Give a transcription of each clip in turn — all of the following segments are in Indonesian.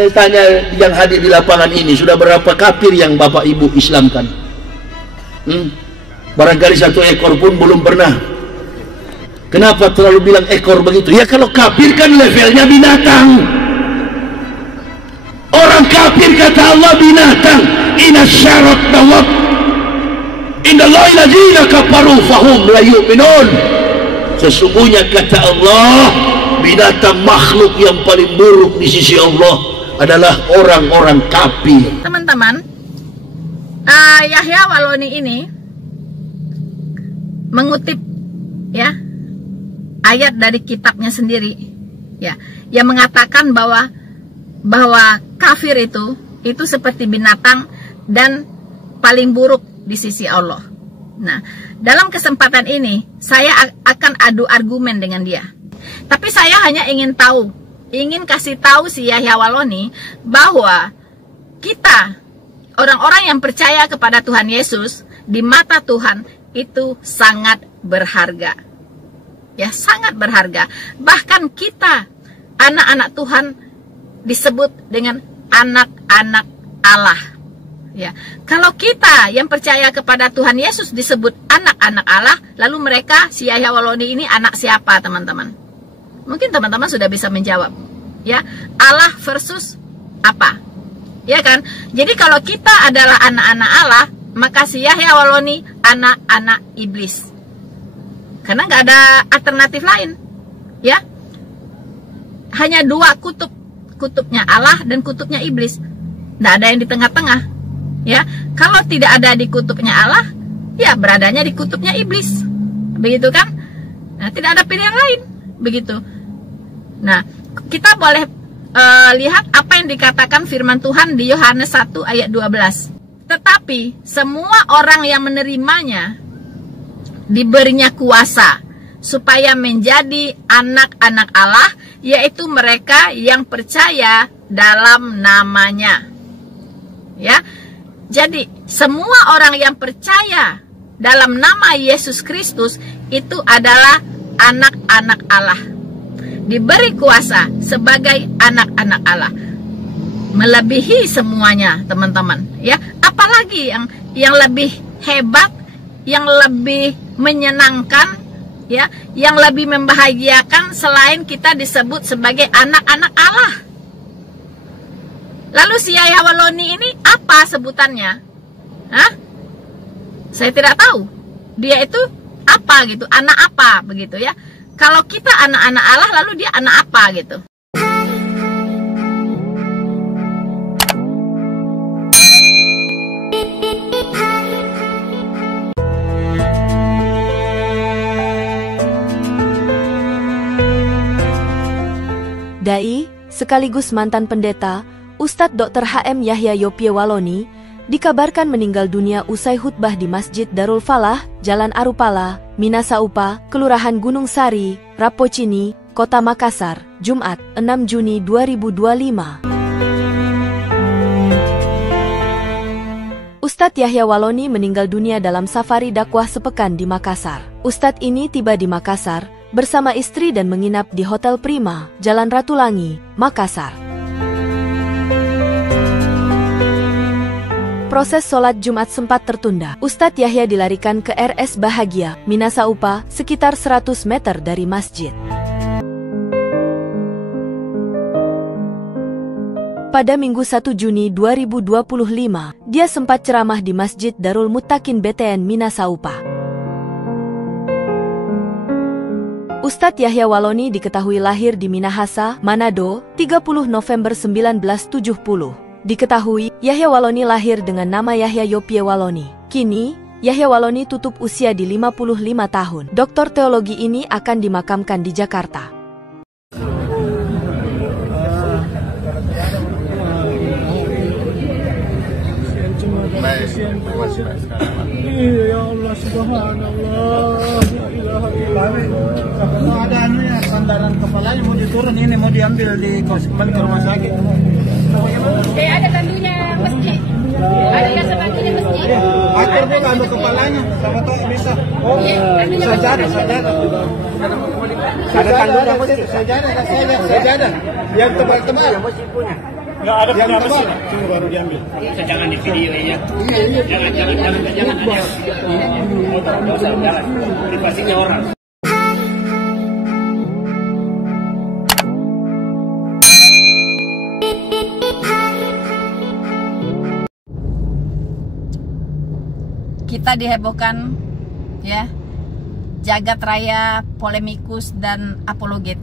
Saya tanya yang hadir di lapangan ini, sudah berapa kafir yang Bapak Ibu Islamkan? Barangkali satu ekor pun belum pernah. Kenapa terlalu bilang ekor begitu? Ya kalau kafir kan levelnya binatang. Orang kafir kata Allah binatang. Inna syarat dawab inna Allahi ladzina kafaru fahum la yu'minun. Sesungguhnya kata Allah, binatang makhluk yang paling buruk di sisi Allah adalah orang-orang kafir. Teman-teman, Yahya Waloni ini mengutip ya ayat dari kitabnya sendiri ya, yang mengatakan bahwa kafir itu seperti binatang dan paling buruk di sisi Allah. Nah, dalam kesempatan ini saya akan adu argumen dengan dia. Tapi saya hanya ingin kasih tahu si Yahya Waloni bahwa kita orang-orang yang percaya kepada Tuhan Yesus di mata Tuhan itu sangat berharga. Ya, sangat berharga. Bahkan kita anak-anak Tuhan disebut dengan anak-anak Allah. Ya, kalau kita yang percaya kepada Tuhan Yesus disebut anak-anak Allah, lalu mereka si Yahya Waloni ini anak siapa, teman-teman? Mungkin teman-teman sudah bisa menjawab. Ya, Allah versus apa? Ya kan? Jadi kalau kita adalah anak-anak Allah, maka si Yahya Waloni anak-anak iblis. Karena nggak ada alternatif lain. Ya. Hanya dua kutub. Kutubnya Allah dan kutubnya iblis. Nggak ada yang di tengah-tengah. Ya, kalau tidak ada di kutubnya Allah, ya beradanya di kutubnya iblis. Begitu kan? Nah, tidak ada pilihan lain. Begitu. Nah, kita boleh lihat apa yang dikatakan firman Tuhan di Yohanes 1 ayat 12. Tetapi semua orang yang menerimanya diberinya kuasa supaya menjadi anak-anak Allah, yaitu mereka yang percaya dalam namanya. Ya. Jadi semua orang yang percaya dalam nama Yesus Kristus itu adalah anak-anak Allah. Diberi kuasa sebagai anak-anak Allah. Melebihi semuanya, teman-teman. Ya, apalagi yang lebih hebat, yang lebih menyenangkan, ya, yang lebih membahagiakan selain kita disebut sebagai anak-anak Allah. Lalu si Yahya Waloni ini apa sebutannya? Hah? Saya tidak tahu. Dia itu apa gitu, anak apa begitu ya. Kalau kita anak-anak Allah, lalu dia anak apa gitu. Dai, sekaligus mantan pendeta, Ustadz Dr. H.M. Yahya Yopie Waloni, dikabarkan meninggal dunia usai khutbah di Masjid Darul Falah, Jalan Arupala, Minasaupa, Kelurahan Gunung Sari, Rapocini, Kota Makassar, Jumat, 6 Juni 2025. Ustadz Yahya Waloni meninggal dunia dalam safari dakwah sepekan di Makassar. Ustadz ini tiba di Makassar bersama istri dan menginap di Hotel Prima, Jalan Ratulangi, Makassar. Proses sholat Jumat sempat tertunda. Ustadz Yahya dilarikan ke RS Bahagia, Minasaupa, sekitar 100 meter dari masjid. Pada Minggu 1 Juni 2025, dia sempat ceramah di Masjid Darul Muttaqin BTN Minasaupa. Ustadz Yahya Waloni diketahui lahir di Minahasa, Manado, 30 November 1970. Diketahui, Yahya Waloni lahir dengan nama Yahya Yopie Waloni. Kini, Yahya Waloni tutup usia di 55 tahun. Doktor teologi ini akan dimakamkan di Jakarta. Ya Allah, subhanallah, la ilaha illallah. Ada anunya, sandaran kepalanya mau diturun, ini mau diambil di kembali ke rumah sakit. Ada tandunya masjid. Ada yang sebagainya masjid. Akhir dia ngambil kepalanya, sama tuh bisa. Oh, sajadah. Ada tandunya masjid, sajadah. Yang tebal-tebal. Masjid punya. Nggak ada punya mesin, cuma baru diambil. Jangan di video ya. Jangan. Nggak usah jalan. Privasinya orang. Kita dihebohkan ya, jagat raya polemikus dan apologet.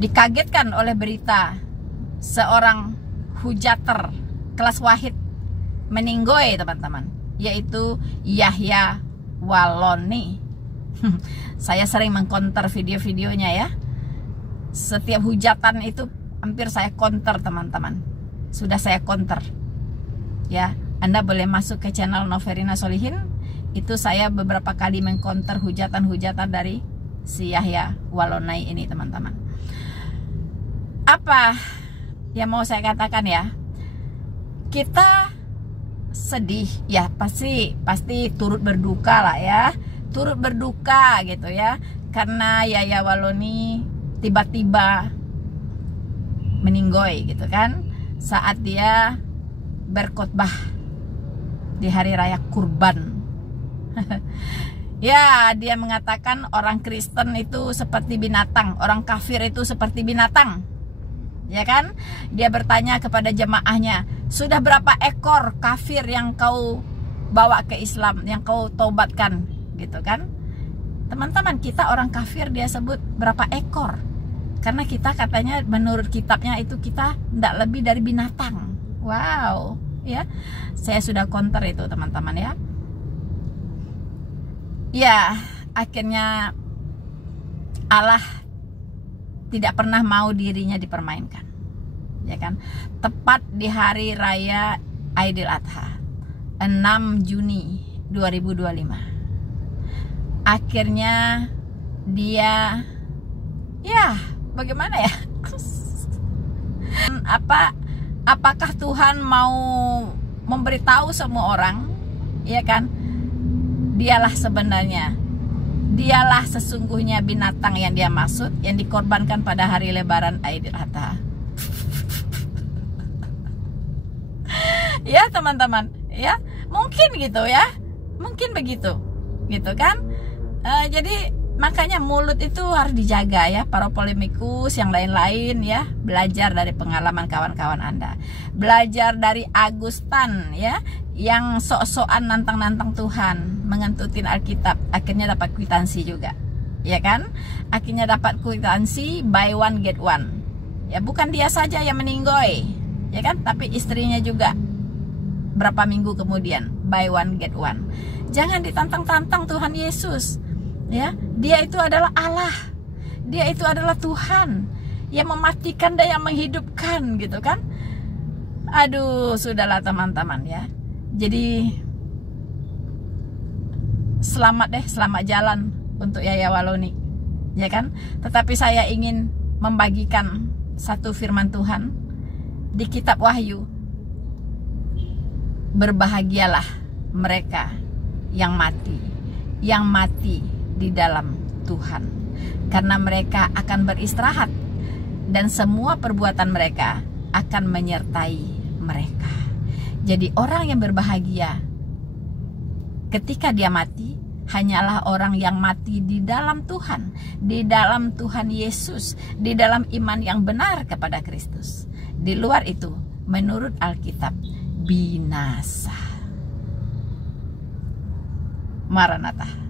Dikagetkan oleh berita seorang hujater kelas wahid meninggoy teman-teman, yaitu Yahya Waloni. Saya sering mengcounter video-videonya ya. Setiap hujatan itu hampir saya counter teman-teman. Sudah saya counter ya. Anda boleh masuk ke channel Noverina Solihin. Itu saya beberapa kali mengcounter hujatan-hujatan dari si Yahya Waloni ini teman-teman. Apa yang mau saya katakan ya? Kita sedih ya, pasti turut berduka lah ya. Turut berduka gitu ya. Karena Yahya Waloni tiba-tiba meninggoy gitu kan, saat dia berkhotbah di hari raya Kurban. Ya, dia mengatakan orang Kristen itu seperti binatang, orang kafir itu seperti binatang. Ya kan? Dia bertanya kepada jemaahnya, sudah berapa ekor kafir yang kau bawa ke Islam, yang kau taubatkan, gitu kan? Teman-teman, kita orang kafir dia sebut berapa ekor? Karena kita katanya menurut kitabnya itu kita tidak lebih dari binatang. Wow. Ya, saya sudah counter itu teman-teman ya. Ya, akhirnya Allah tidak pernah mau dirinya dipermainkan, ya kan? Tepat di hari raya Aidil Adha 6 Juni 2025, akhirnya dia ya bagaimana ya? Apakah Tuhan mau memberitahu semua orang, ya kan? Dialah sebenarnya, dialah sesungguhnya binatang yang dia maksud, yang dikorbankan pada hari Lebaran Aidil Adha. Ya teman-teman, ya mungkin gitu ya, mungkin begitu, gitu kan? Jadi makanya mulut itu harus dijaga ya, para polemikus yang lain-lain ya. Belajar dari pengalaman kawan-kawan Anda. Belajar dari Agustan ya, yang sok-sokan nantang-nantang Tuhan, mengentutin Alkitab, akhirnya dapat kwitansi juga. Ya kan? Akhirnya dapat kwitansi buy one get one. Ya, bukan dia saja yang meninggoy, ya kan? Tapi istrinya juga berapa minggu kemudian buy one get one. Jangan ditantang-tantang Tuhan Yesus. Ya, dia itu adalah Allah. Dia itu adalah Tuhan yang mematikan dan yang menghidupkan, gitu kan? Aduh, sudahlah teman-teman ya. Jadi selamat jalan untuk Yahya Waloni, ya kan? Tetapi saya ingin membagikan satu firman Tuhan di kitab Wahyu. Berbahagialah mereka yang mati di dalam Tuhan, karena mereka akan beristirahat dan semua perbuatan mereka akan menyertai mereka. Jadi orang yang berbahagia ketika dia mati hanyalah orang yang mati di dalam Tuhan, di dalam Tuhan Yesus, di dalam iman yang benar kepada Kristus. Di luar itu, menurut Alkitab, binasa. Maranatha.